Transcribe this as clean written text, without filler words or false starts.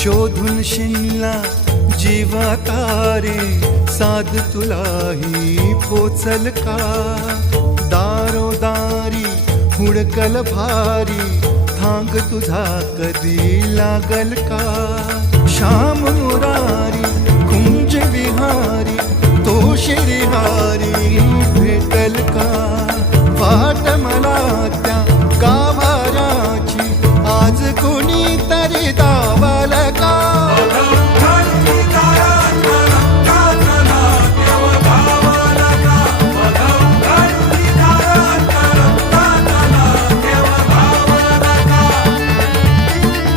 शोधून शिनला जीवा तारे, साध तुलाही पोचल का? दारोदारी हुडकल भारी, थांग तुझा कधी लागल का? श्याम मुरारी कुंज विहारी, तो शिरिहारी भेटल का? वाट मला त्या गाभाऱ्याची, आज कोणी तरी दावाल